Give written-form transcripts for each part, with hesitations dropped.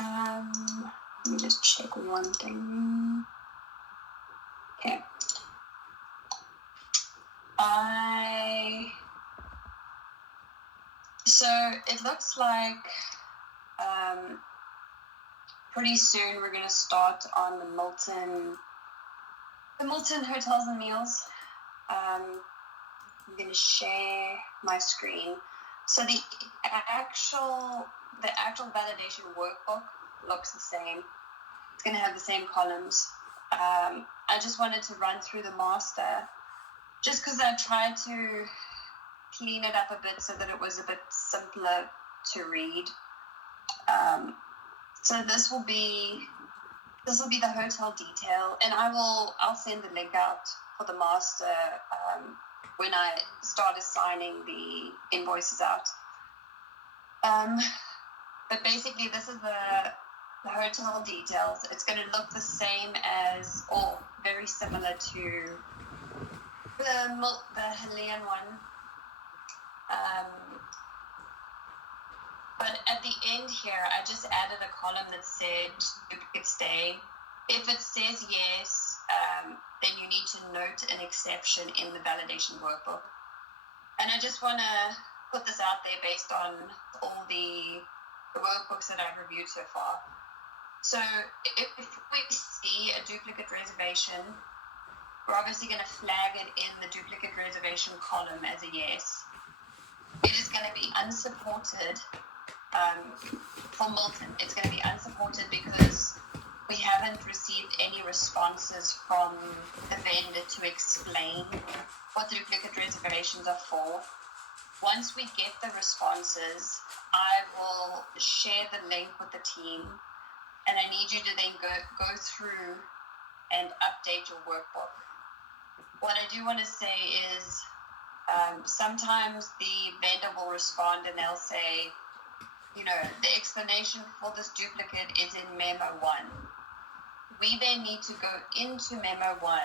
Let me just check one thing. Okay. So it looks like pretty soon we're going to start on the Milton hotels and meals. I'm going to share my screen. So the actual validation workbook looks the same. It's going to have the same columns. I just wanted to run through the master just because I tried to clean it up a bit so that it was a bit simpler to read. So this will be the hotel detail, and I'll send the link out for the master when I start assigning the invoices out. But basically, this is the hotel details. It's going to look the same as, or very similar to the Helian one. But at the end here, I just added a column that said duplicate stay. If it says yes, then you need to note an exception in the validation workbook. And I just want to put this out there based on all the workbooks that I've reviewed so far. So if we see a duplicate reservation, we're obviously going to flag it in the duplicate reservation column as a yes. It is going to be unsupported for Milton. It's going to be unsupported because we haven't received any responses from the vendor to explain what the duplicate reservations are for. Once we get the responses, I will share the link with the team, and I need you to then go through and update your workbook. What I do want to say is sometimes the vendor will respond and they'll say, the explanation for this duplicate is in Memo 1. We then need to go into Memo 1,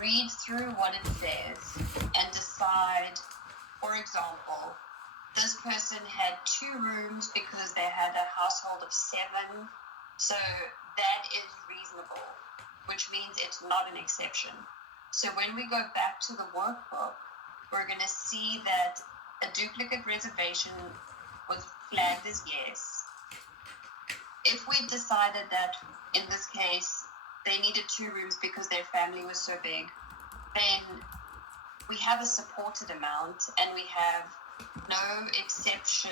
read through what it says, and decide, for example, this person had 2 rooms because they had a household of 7, so that is reasonable, which means it's not an exception. So when we go back to the workbook, we're going to see that a duplicate reservation was flagged as yes. If we decided that, in this case, they needed 2 rooms because their family was so big, then we have a supported amount and we have no exception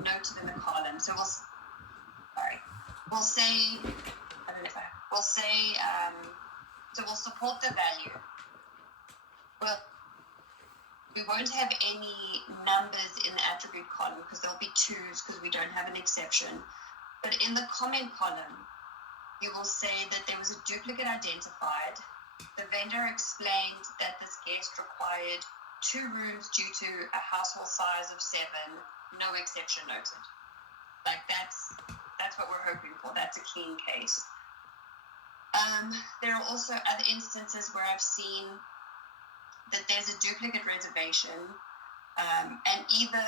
noted in the column. So we'll support the value. Well, we won't have any numbers in the attribute column because there'll be 2s because we don't have an exception. But in the comment column, you will say that there was a duplicate identified. The vendor explained that this guest required 2 rooms due to a household size of 7, no exception noted. Like that's what we're hoping for. That's a clean case. There are also other instances where I've seen that there's a duplicate reservation, and either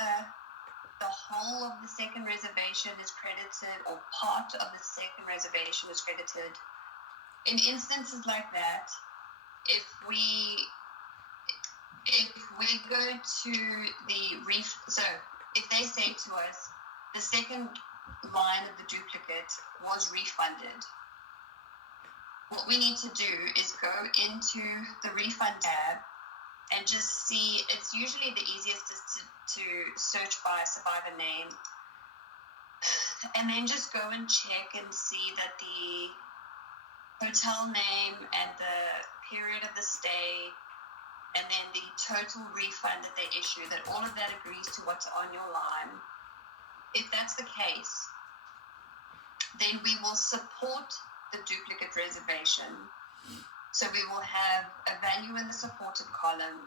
the whole of the second reservation is credited or part of the second reservation is credited. In instances like that, if we go to so if they say to us the second line of the duplicate was refunded, what we need to do is go into the refund tab and just see. It's usually the easiest to search by survivor name, and then just go and check and see that the hotel name and the period of the stay and then the total refund that they issue, that all of that agrees to what's on your line. If that's the case, then we will support the duplicate reservation. So we will have a value in the supported column.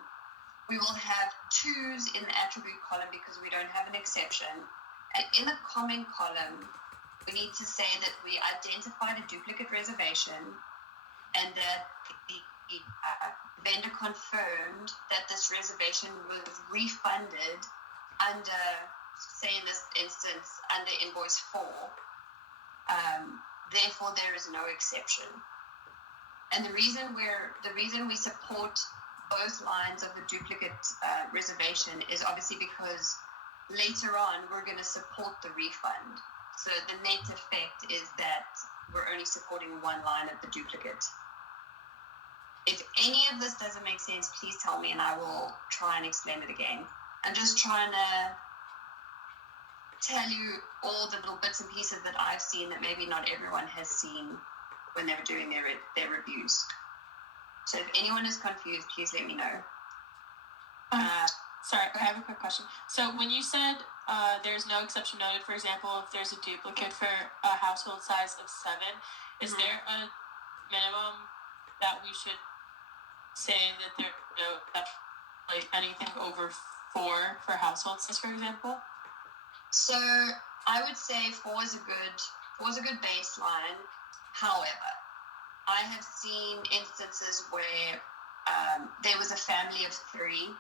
We will have 2s in the attribute column because we don't have an exception. And in the comment column, we need to say that we identified a duplicate reservation and that the vendor confirmed that this reservation was refunded under, say in this instance, under invoice 4. Therefore, there is no exception. And the reason we support both lines of the duplicate reservation is obviously because later on we're going to support the refund. So the net effect is that we're only supporting one line of the duplicate. If any of this doesn't make sense, please tell me and I will try and explain it again. I'm just trying to tell you all the little bits and pieces that I've seen that maybe not everyone has seen when they were doing their reviews. So if anyone is confused, please let me know. Sorry, I have a quick question. So when you said there's no exception noted, for example, if there's a duplicate for a household size of 7, is there a minimum that we should say that there like anything over 4 for household size, for example? So I would say 4 is a good baseline. However, I have seen instances where there was a family of 3,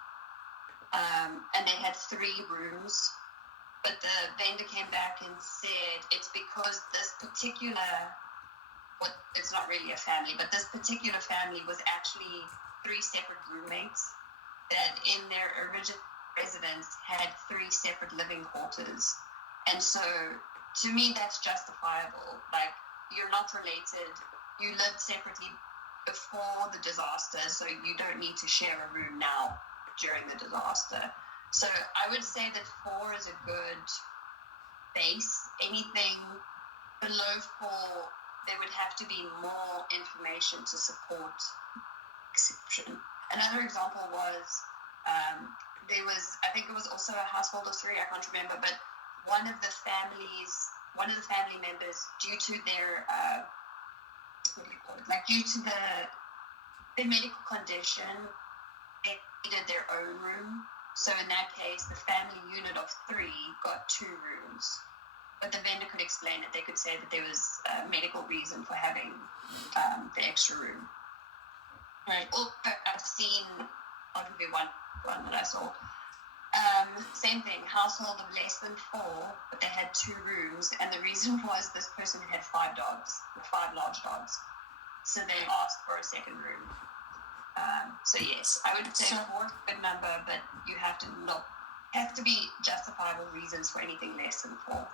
and they had 3 rooms, but the vendor came back and said it's because this particular, it's not really a family, but this particular family was actually 3 separate roommates that in their original residence had 3 separate living quarters. And so to me, that's justifiable. Like, you're not related. You lived separately before the disaster, so you don't need to share a room now during the disaster. So I would say that 4 is a good base. Anything below 4, there would have to be more information to support exception. Another example was I think it was also a household of 3, I can't remember, but one of the family members, due to their due to their medical condition, they needed their own room. So in that case, the family unit of 3 got 2 rooms. But the vendor could explain it. They could say that there was a medical reason for having the extra room. Right. Or I've seen, I'll give you one that I saw. Same thing, household of less than 4, but they had 2 rooms, and the reason was this person had 5 dogs, 5 large dogs. So they asked for a second room. So yes, I would say 4 is a good number, but you have to be justifiable reasons for anything less than 4.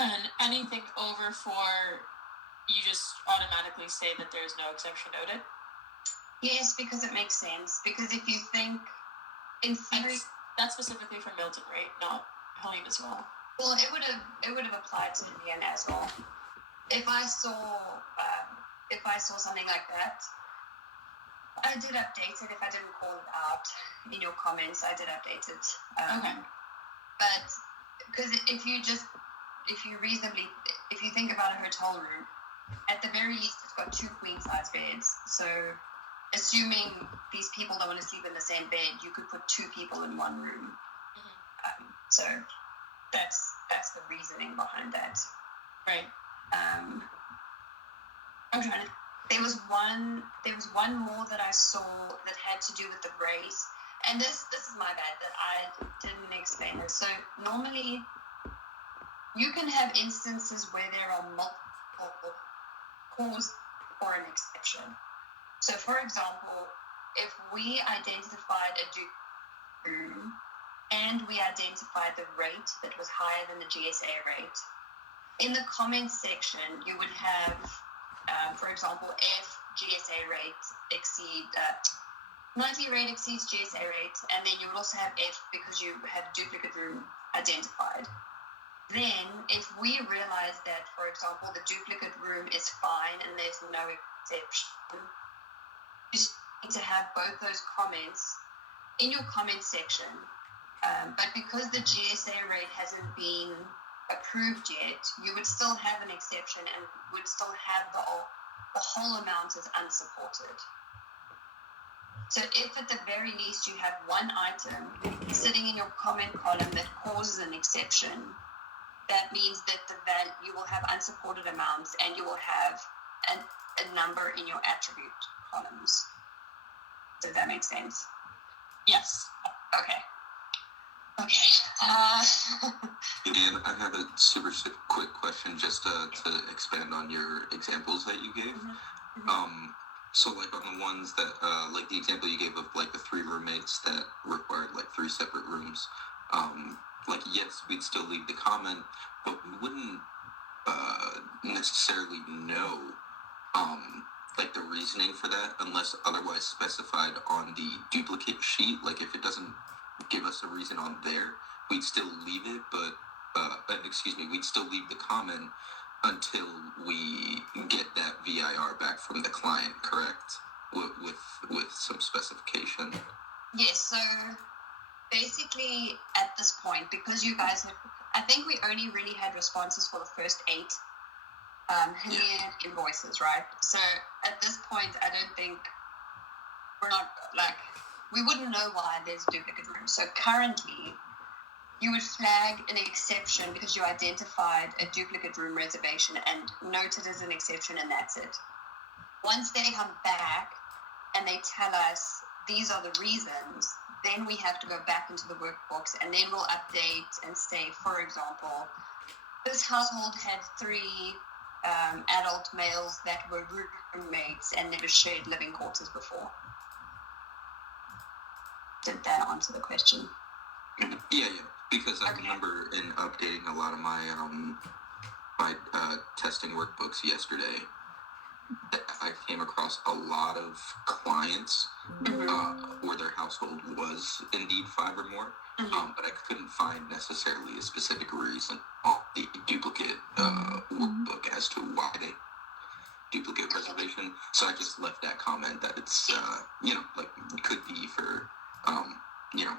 And anything over 4, you just automatically say that there's no exception noted? Yes, because it makes sense. Because if you think, in theory, that's specifically for Milton, right? Not Helene as well. Well, it would have applied to Helene as well. If I saw something like that, I did update it. If I didn't call it out in your comments, I did update it. Okay. But because if you think about a hotel room, at the very least it's got 2 queen size beds. So assuming these people don't want to sleep in the same bed, you could put 2 people in one room. Mm-hmm. So that's the reasoning behind that. Right. I'm trying to. There was one more that I saw that had to do with the brace, and this is my bad that I didn't explain this. So normally, you can have instances where there are multiple cause for an exception. So, for example, if we identified a room and we identified the rate that was higher than the GSA rate, in the comments section, you would have, for example, if GSA rate monthly rate exceeds GSA rate, and then you would also have F because you had duplicate room identified. Then, if we realize that, for example, the duplicate room is fine and there's no exception, you just need to have both those comments in your comment section. But because the GSA rate hasn't been approved yet, you would still have an exception and would still have the whole amount as unsupported. So if at the very least you have one item sitting in your comment column that causes an exception, that means that you will have unsupported amounts and you will have a number in your attribute columns. Does that make sense? Yes. Okay. Okay. And I have a super quick question just to expand on your examples that you gave. So like on the ones that, like the example you gave of like the 3 roommates that required like 3 separate rooms, like yes, we'd still leave the comment, but we wouldn't necessarily know like the reasoning for that unless otherwise specified on the duplicate sheet. Like if it doesn't give us a reason on there, we'd still leave it, but we'd still leave the comment until we get that VIR back from the client, correct? With some specification. Yes, so basically at this point, because you guys have, I think we only really had responses for the first 8 invoices, right? So at this point, I don't think we wouldn't know why there's a duplicate room. So currently, you would flag an exception because you identified a duplicate room reservation and note it as an exception, and that's it. Once they come back and they tell us these are the reasons, then we have to go back into the workbooks and then we'll update and say, for example, this household had 3 adult males that were roommates and never shared living quarters before. Did that answer the question? Yeah. Because I remember in updating a lot of my testing workbooks yesterday, I came across a lot of clients where their household was indeed 5 or more, but I couldn't find necessarily a specific reason on the duplicate workbook as to why they duplicate reservation. So I just left that comment that it's like could be for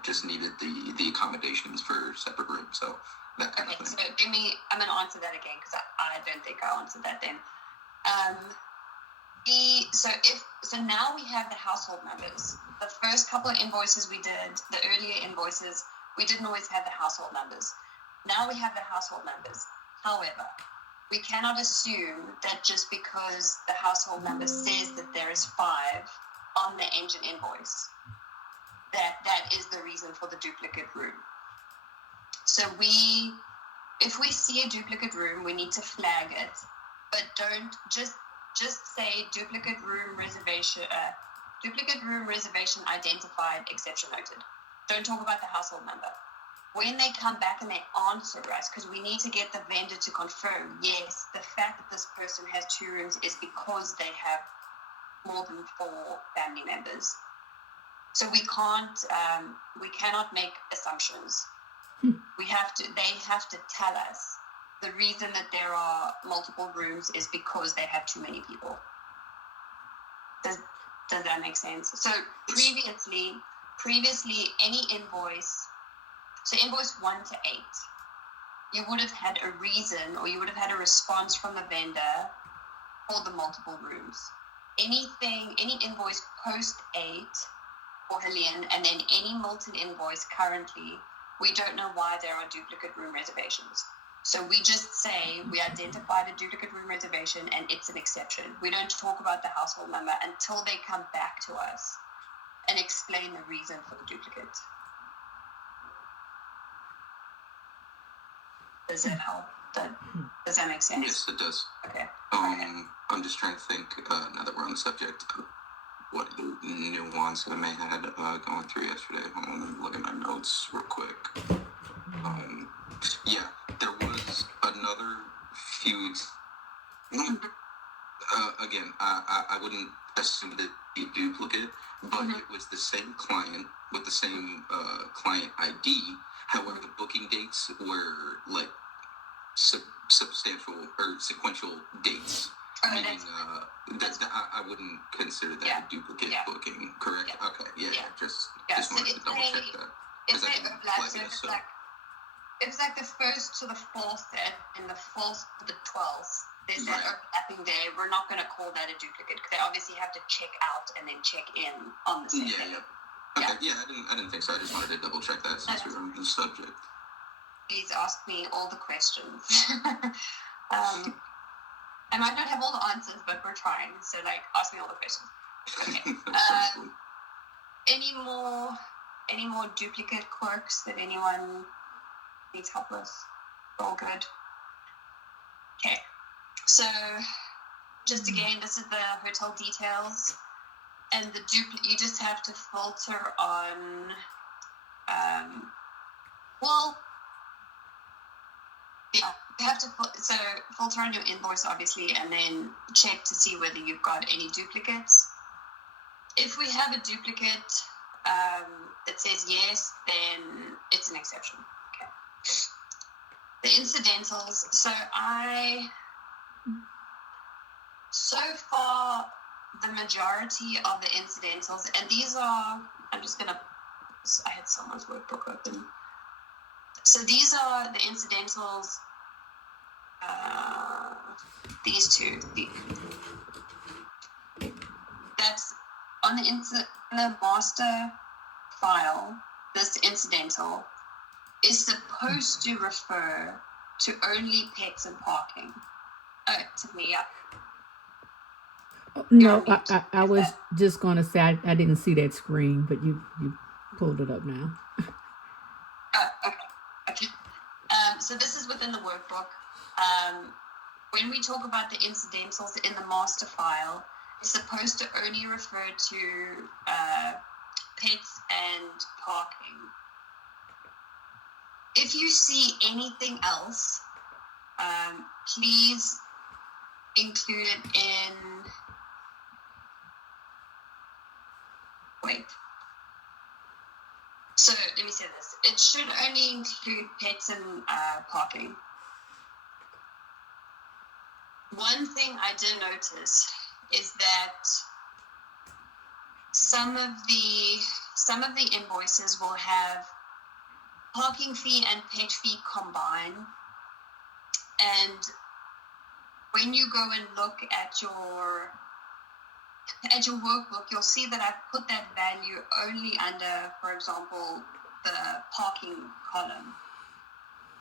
just needed the accommodations for separate rooms. So that kind of thing. So I'm going to answer that again because I don't think I answered that then. So now we have the household numbers. The first couple of invoices we did, the earlier invoices, we didn't always have the household numbers. Now we have the household numbers. However, we cannot assume that just because the household number says that there is 5 on the engine invoice, that is the reason for the duplicate room. So if we see a duplicate room, we need to flag it, but don't just say duplicate room reservation identified, exception noted. Don't talk about the household number. When they come back and they answer us, because we need to get the vendor to confirm, yes, the fact that this person has 2 rooms is because they have more than 4 family members. So we cannot make assumptions. They have to tell us the reason that there are multiple rooms is because they have too many people. Does that make sense? So previously any invoice, so invoice 1 to 8, you would have had a reason or you would have had a response from the vendor for the multiple rooms. Any invoice post 8 for Helene, and then any Milton invoice currently, we don't know why there are duplicate room reservations. So we just say we identified a duplicate room reservation and it's an exception. We don't talk about the household number until they come back to us and explain the reason for the duplicate. Does that help? Does that make sense? Yes, it does. Okay. I'm just trying to think, now that we're on the subject, what nuance I may have had going through yesterday. Hold on, let me look at my notes real quick. There was another few. Again, I wouldn't assume that it'd be a duplicate, but it was the same client with the same client ID. However, the booking dates were like substantial or sequential dates. Meaning, I wouldn't consider that a duplicate booking, correct? Yeah. Okay, just wanted to double check that. If they overlap, so if it's like the 1st to the 4th and the 4th to the 12th, there's that overlapping day, we're not going to call that a duplicate because they obviously have to check out and then check in on the same day. Okay, I didn't think so. I just wanted to double check that since we were on the subject. Please ask me all the questions. I might not have all the answers, but we're trying. So, ask me all the questions. Okay. Any more any more duplicate quirks that anyone needs help with? All good. Okay. So, just again, this is the hotel details, and the you just have to filter on. Yeah, you have to filter on your invoice, obviously, and then check to see whether you've got any duplicates. If we have a duplicate that says yes, then it's an exception. Okay. The incidentals. So far, the majority of the incidentals, and these are, I had someone's workbook open. So these are the incidentals, these two. That's on the master file, this incidental is supposed to refer to only pets and parking. Oh, it took me up. No, I was just going to say I didn't see that screen, but you pulled it up now. Okay. So this is within the workbook. When we talk about the incidentals in the master file, it's supposed to only refer to pets and parking. If you see anything else, please include it in. Wait. So let me say this. It should only include pets and parking. One thing I did notice is that some of the invoices will have parking fee and pet fee combined. And when you go and look at your workbook, you'll see that I've put that value only under, for example, the parking column.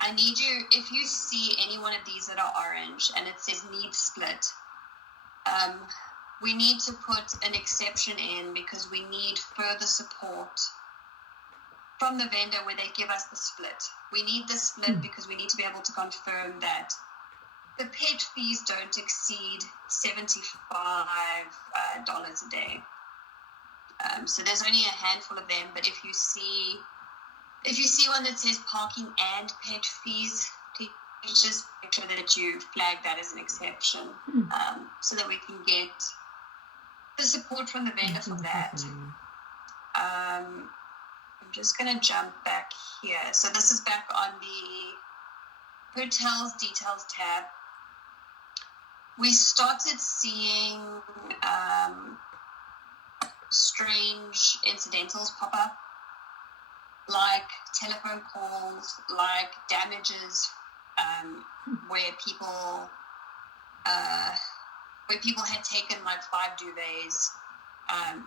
I need you, if you see any one of these that are orange and it says need split, we need to put an exception in because we need further support from the vendor where they give us the split. We need the split because we need to be able to confirm that the pet fees don't exceed $75 a day. So there's only a handful of them, but if you see one that says parking and pet fees, please just make sure that you flag that as an exception, so that we can get the support from the vendor for that. I'm just going to jump back here. So this is back on the hotels details tab. We started seeing strange incidentals pop up, like telephone calls, like damages, where people had taken like 5 duvets.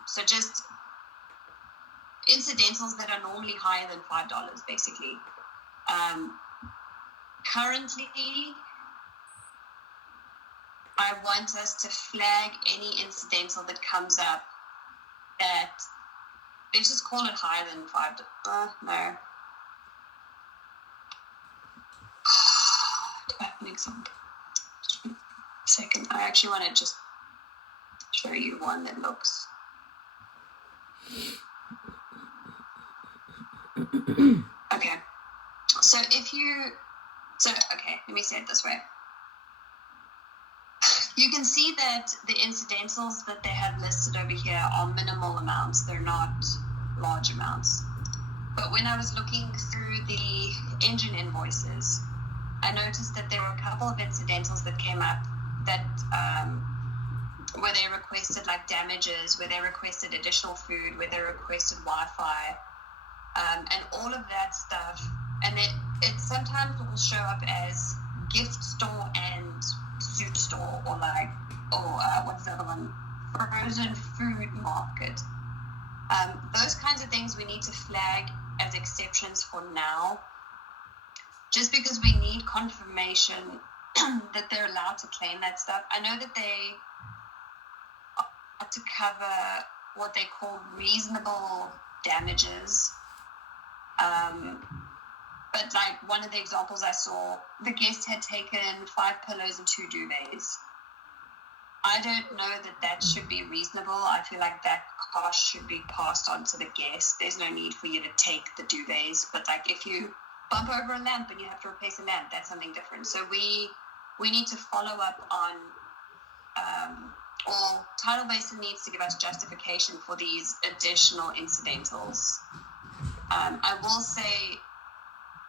So just incidentals that are normally higher than $5, basically. Currently, I want us to flag any incidental that comes up that, let's just call it higher than $5. No. Do I have an example? Second, I actually want to just show you one that looks. Okay. So let me say it this way. You can see that the incidentals that they have listed over here are minimal amounts. They're not large amounts. But when I was looking through the engine invoices, I noticed that there were a couple of incidentals that came up that where they requested like damages, where they requested additional food, where they requested Wi-Fi, and all of that stuff. And it sometimes will show up as gift store and suit store, or what's the other one? Frozen food market. Those kinds of things we need to flag as exceptions for now, just because we need confirmation that they're allowed to claim that stuff. I know that they are to cover what they call reasonable damages, But like one of the examples I saw, the guest had taken 5 pillows and 2 duvets. I don't know that should be reasonable. I feel like that cost should be passed on to the guest. There's no need for you to take the duvets. But like if you bump over a lamp and you have to replace a lamp, that's something different. So we need to follow up on, or Tidal Basin needs to give us justification for these additional incidentals. I will say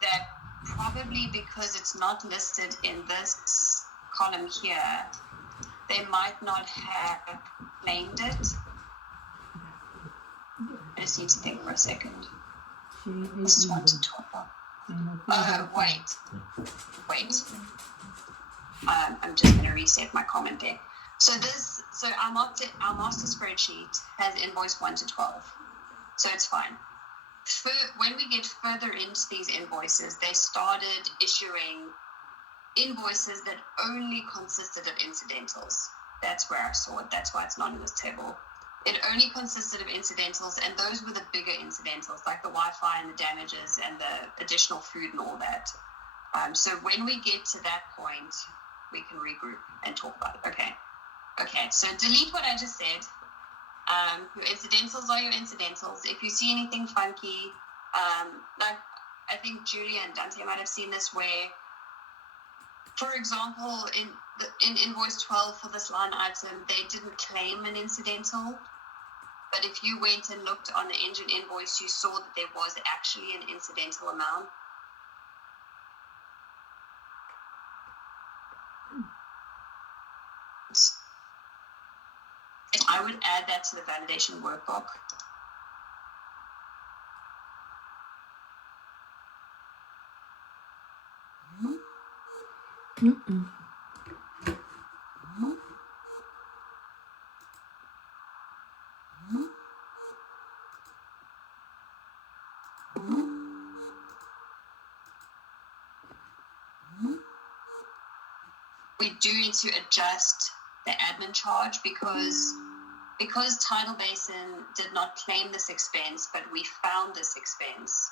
that probably because it's not listed in this column here, they might not have claimed it. I just need to think for a second. This is 1 to 12. Oh, wait. I'm just going to reset my comment there. So our master spreadsheet has invoice 1 to 12. So it's fine. When we get further into these invoices, they started issuing invoices that only consisted of incidentals. That's where I saw it. That's why it's not in this table. It only consisted of incidentals, and those were the bigger incidentals, like the Wi-Fi and the damages and the additional food and all that. So when we get to that point, we can regroup and talk about it. Okay, so delete what I just said. Your incidentals are your incidentals. If you see anything funky, like I think Julia and Dante might have seen this where, for example, in invoice 12 for this line item, they didn't claim an incidental. But if you went and looked on the engine invoice, you saw that there was actually an incidental amount. I would add that to the validation workbook. Mm-mm. We do need to adjust the admin charge because Tidal Basin did not claim this expense, but we found this expense.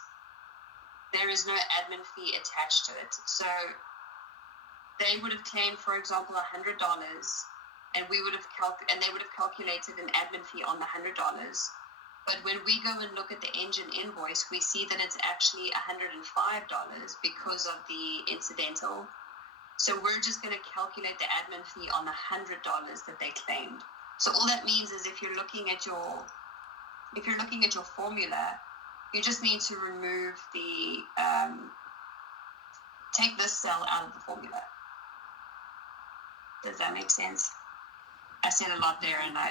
There is no admin fee attached to it. So they would have claimed, for example, $100, and they would have calculated an admin fee on the $100. But when we go and look at the engine invoice, we see that it's actually $105 because of the incidental. So we're just going to calculate the admin fee on the $100 that they claimed. So all that means is if you're looking at your formula, you just need to remove the take this cell out of the formula. Does that make sense? I said a lot there, and I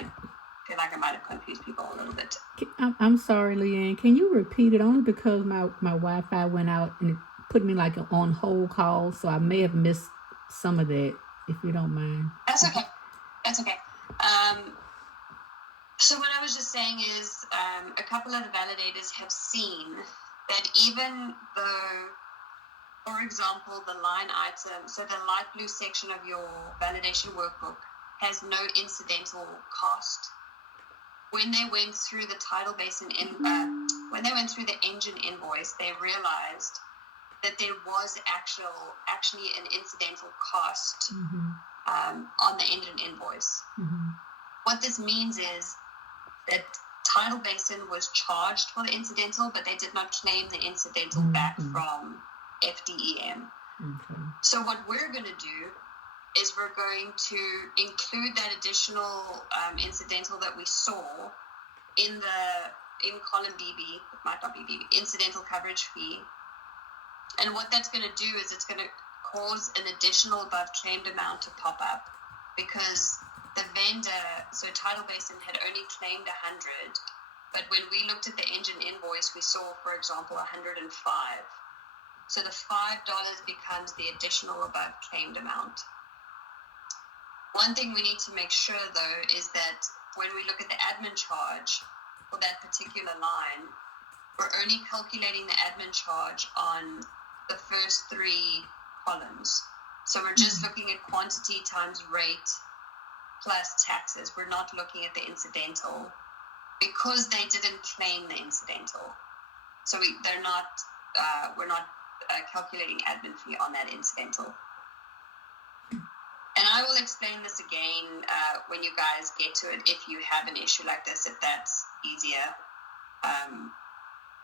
feel like I might have confused people a little bit. I'm sorry, Leanne. Can you repeat it? Only because my Wi-Fi went out and it put me like an on hold call, so I may have missed some of that. If you don't mind. That's okay. So what I was just saying is a couple of the validators have seen that even though, for example, the line item, so the light blue section of your validation workbook has no incidental cost. When they went through the Tidal Basin when they went through the engine invoice, they realized that there was actually an incidental cost on the engine invoice. Mm-hmm. What this means is that Tidal Basin was charged for the incidental, but they did not claim the incidental back from FDEM. Okay. So what we're going to do is we're going to include that additional incidental that we saw in column BB, it might not be BB, incidental coverage fee. And what that's going to do is it's going to cause an additional above claimed amount to pop up because the vendor, so Tidal Basin had only claimed 100, but when we looked at the engine invoice, we saw, for example, 105. So the $5 becomes the additional above claimed amount. One thing we need to make sure, though, is that when we look at the admin charge for that particular line, we're only calculating the admin charge on the first 3 columns. So we're just looking at quantity times rate plus taxes. We're not looking at the incidental because they didn't claim the incidental. So we're not calculating admin fee on that incidental. And I will explain this again when you guys get to it, if you have an issue like this, if that's easier. I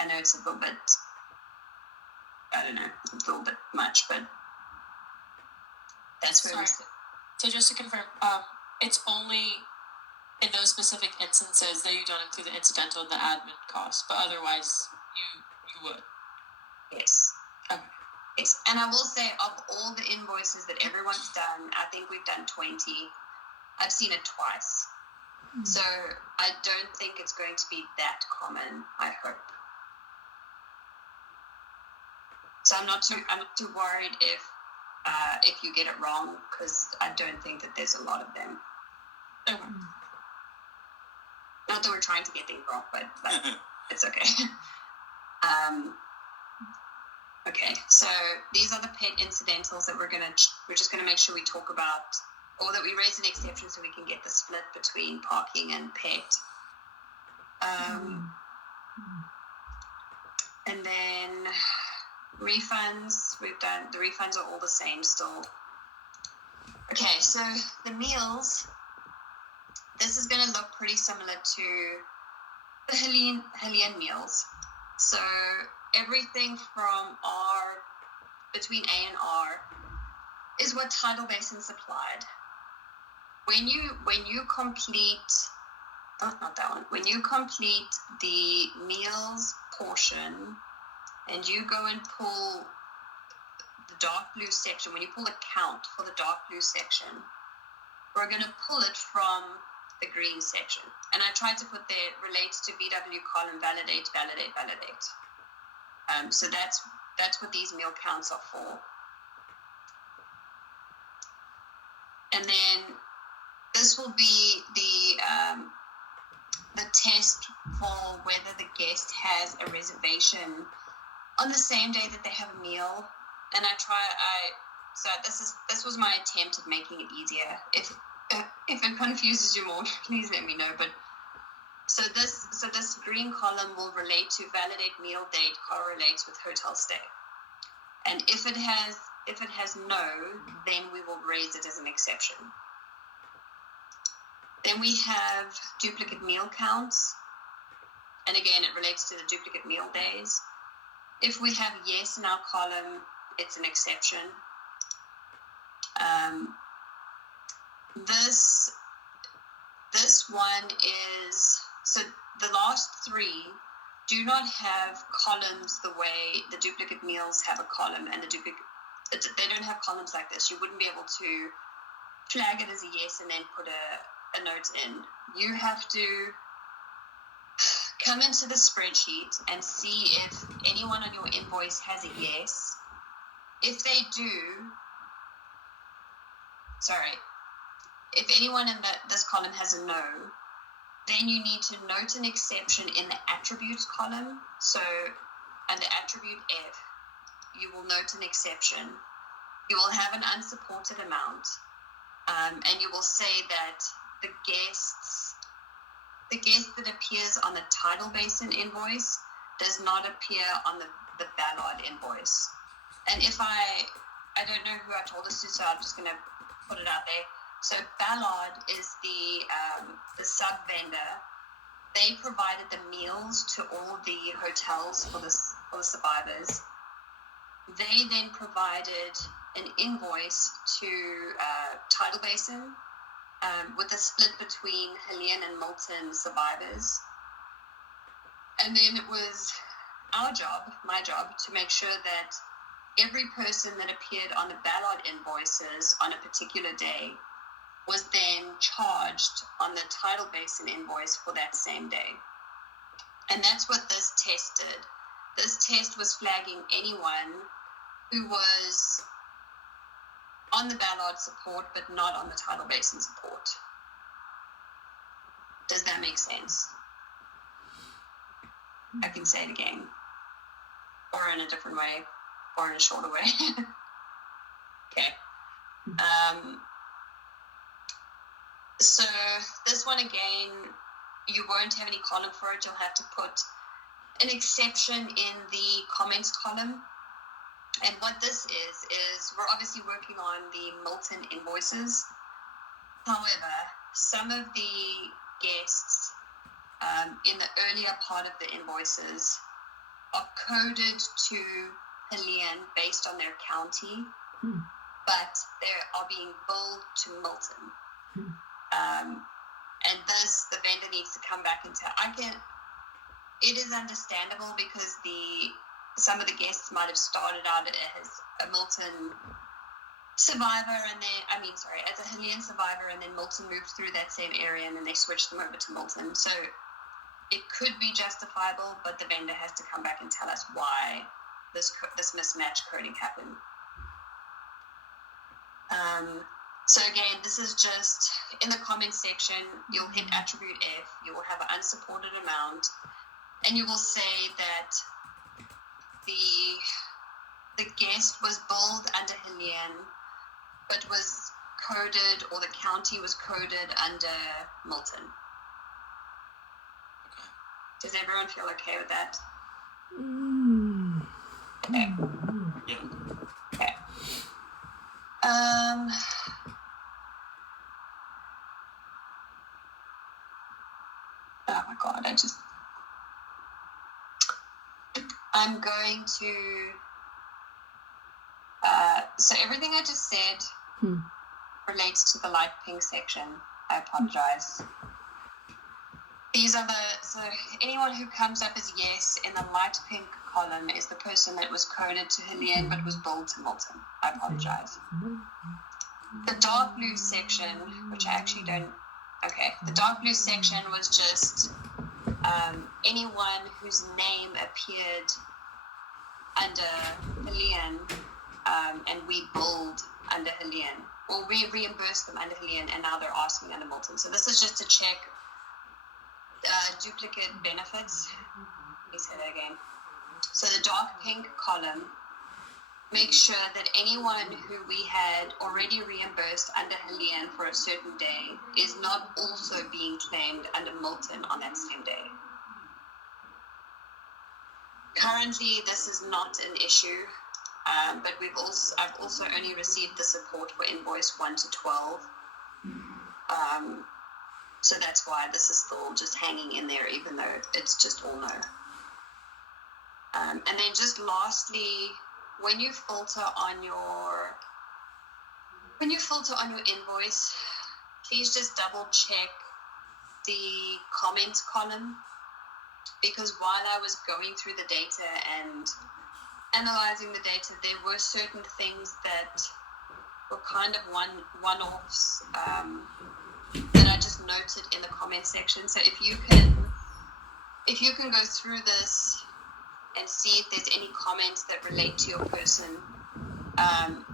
know it's a little bit, I don't know, a little bit much, but that's where Sorry. So just to confirm, it's only in those specific instances that you don't include the incidental and the admin costs, but otherwise you would. Yes. Okay. Yes. And I will say, of all the invoices that everyone's done, I think we've done 20. I've seen it twice. So I don't think it's going to be that common, I hope. So I'm not too worried if you get it wrong, because I don't think that there's a lot of them. Okay. Not that we're trying to get things wrong, but it's okay. Okay, so these are the pet incidentals that we're just gonna make sure we talk about, or that we raise an exception so we can get the split between parking and pet. And then refunds, the refunds are all the same still. Okay, so the meals, this is going to look pretty similar to the Helene meals. So everything from between A and R is what Tidal Basin supplied. When you complete, not that one, when you complete the meals portion and you go and pull the dark blue section, when you pull the count for the dark blue section, we're going to pull it from the green section. And I tried to put there relates to VW column, validate. So that's what these meal counts are for. And then this will be the test for whether the guest has a reservation on the same day that they have a meal. And so this was my attempt at making it easier. If it confuses you more, please let me know. But so this green column will relate to validate meal date correlates with hotel stay. And if it has no, then we will raise it as an exception. Then we have duplicate meal counts. And again, it relates to the duplicate meal days. If we have yes in our column, it's an exception. This one is, so the last three do not have columns the way the duplicate meals have a column, and they don't have columns like this. You wouldn't be able to flag it as a yes and then put a note in. You have to come into the spreadsheet and see if anyone on your invoice has a yes. If they do, if anyone in this column has a no, then you need to note an exception in the attributes column. So under attribute F, you will note an exception. You will have an unsupported amount, and you will say that the guest that appears on the Tidal Basin invoice does not appear on the Ballard invoice. And if I don't know who I told this to, so I'm just going to put it out there. So Ballard is the sub vendor. They provided the meals to all the hotels for the survivors. They then provided an invoice to Tidal Basin with a split between Helene and Milton survivors. And then it was my job, to make sure that every person that appeared on the Ballard invoices on a particular day was then charged on the Tidal Basin invoice for that same day. And that's what this test did. This test was flagging anyone who was on the Ballard support but not on the Tidal Basin support. Does that make sense? I can say it again, or in a different way, or in a shorter way. Okay. So this one again, you won't have any column for it. You'll have to put an exception in the comments column. And what this is we're obviously working on the Milton invoices. However, some of the guests in the earlier part of the invoices are coded to Helene based on their county, but they are being billed to Milton. And this, the vendor needs to come back and tell. It is understandable because some of the guests might have started out as a Milton survivor as a Helene survivor, and then Milton moved through that same area and then they switched them over to Milton. So it could be justifiable, but the vendor has to come back and tell us why this mismatch coding happened. So again, this is just in the comments section. You'll hit attribute F. You will have an unsupported amount, and you will say that the guest was billed under Helene, but was coded, or the county was coded under Milton. Does everyone feel okay with that? Okay. Yeah. Okay. Oh my God, I'm going to, so everything I just said relates to the light pink section. I apologize. These are so anyone who comes up as yes in the light pink column is the person that was coded to Helene but was billed to Milton. I apologize. The dark blue section, which I actually don't, the dark blue section was just anyone whose name appeared under Helene, and we billed under Helene, or we reimbursed them under Helene, and now they're asking under Milton. So this is just to check duplicate benefits. Let me say that again. So the dark pink column makes sure that anyone who we had already reimbursed under Helene for a certain day is not also being claimed under Milton on that same day. Currently, this is not an issue, but I've also only received the support for invoice 1 to 12. So that's why this is still just hanging in there, even though it's just all no. And then just lastly, when you filter on your invoice, please just double check the comments column, because while I was going through the data and analyzing the data, there were certain things that were kind of one-offs that I just noted in the comment section. So if you can go through this and see if there's any comments that relate to your person, I'll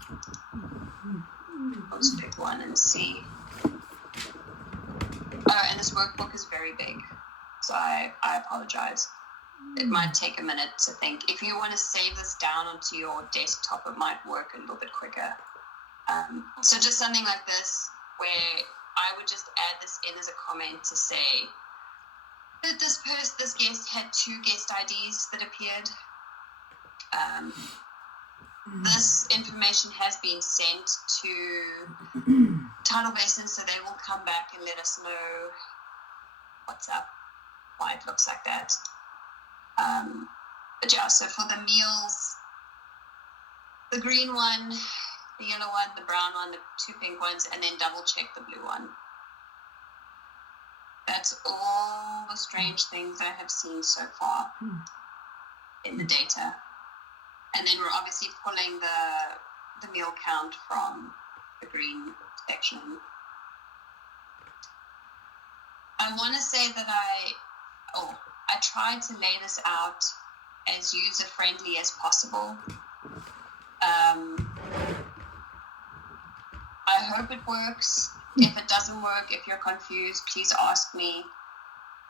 just pick one and see. And this workbook is very big, so I apologize. It might take a minute to think. If you want to save this down onto your desktop, it might work a little bit quicker. So just something like this, where I would just add this in as a comment to say that this guest had 2 guest IDs that appeared. This information has been sent to Tidal Basin, so they will come back and let us know what's up, why it looks like that. But yeah, so for the meals, the green one, the yellow one, the brown one, the 2 pink ones, and then double check the blue one. That's all the strange things I have seen so far in the data. And then we're obviously pulling the meal count from the green section. I want to say that I tried to lay this out as user-friendly as possible. I hope it works. If it doesn't work, if you're confused, please ask me,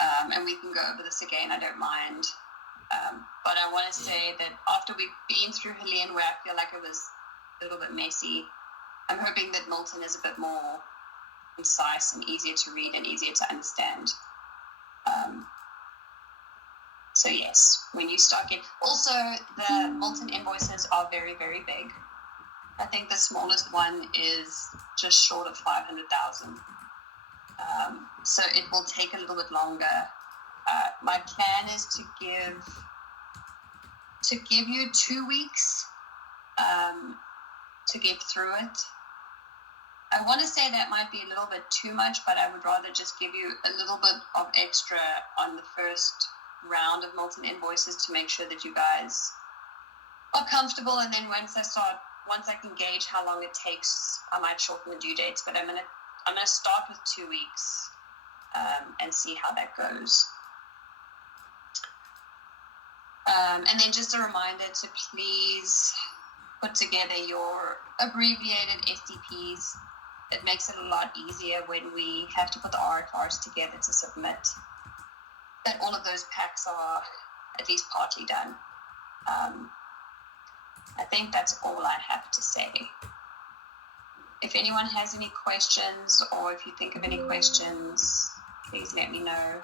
and we can go over this again. I don't mind. But I want to say that after we've been through Helene, where I feel like it was a little bit messy, I'm hoping that Milton is a bit more concise and easier to read and easier to understand. So yes, when you start getting, also the Milton invoices are very, very big. I think the smallest one is just short of 500,000. So it will take a little bit longer. My plan is to give you 2 weeks to get through it. I want to say that might be a little bit too much, but I would rather just give you a little bit of extra on the first round of Milton invoices to make sure that you guys are comfortable. And then once I can gauge how long it takes, I might shorten the due dates. But I'm gonna start with 2 weeks and see how that goes. And then just a reminder to please put together your abbreviated STPs. It makes it a lot easier when we have to put the RFRs together to submit, that all of those packs are at least partly done. I think that's all I have to say. If anyone has any questions, or if you think of any questions, please let me know.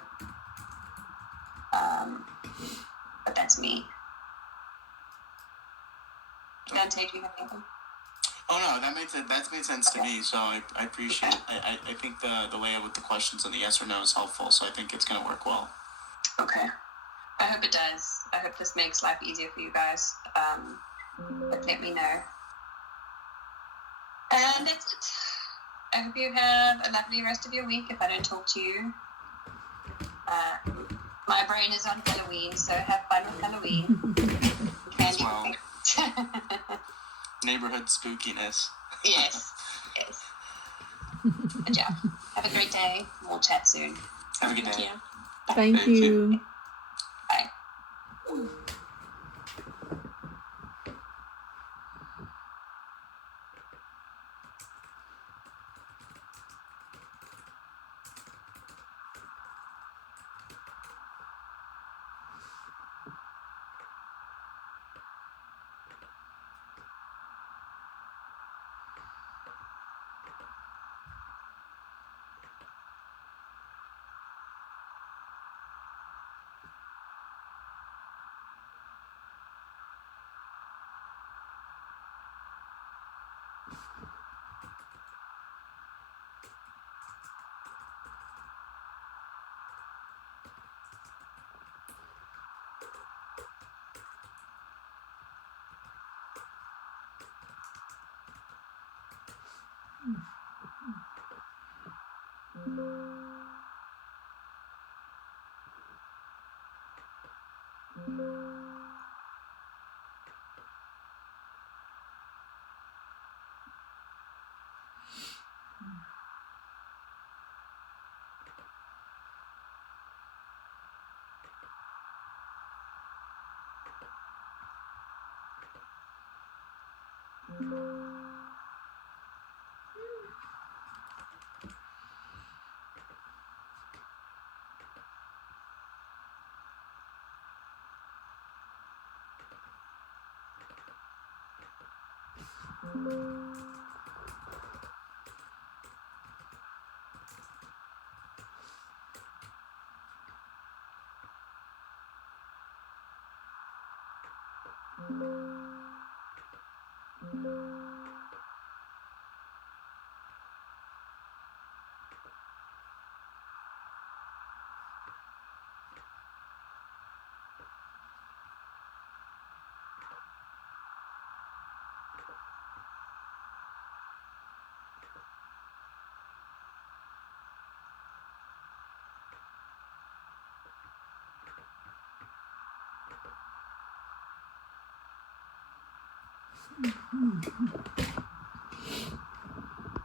But that's me. Dante, do you have anything? Oh no, that's made sense to me. So I appreciate it. I think the way with the questions and the yes or no is helpful. So I think it's gonna work well. Okay. I hope it does. I hope this makes life easier for you guys. But let me know. And that's it. I hope you have a lovely rest of your week if I don't talk to you. My brain is on Halloween, so have fun with Halloween. Candy. Well. Neighborhood spookiness. Yes. Good job. Have a great day. We'll chat soon. Have a good day. Thank you. Thank you. Bye. Mm-hmm.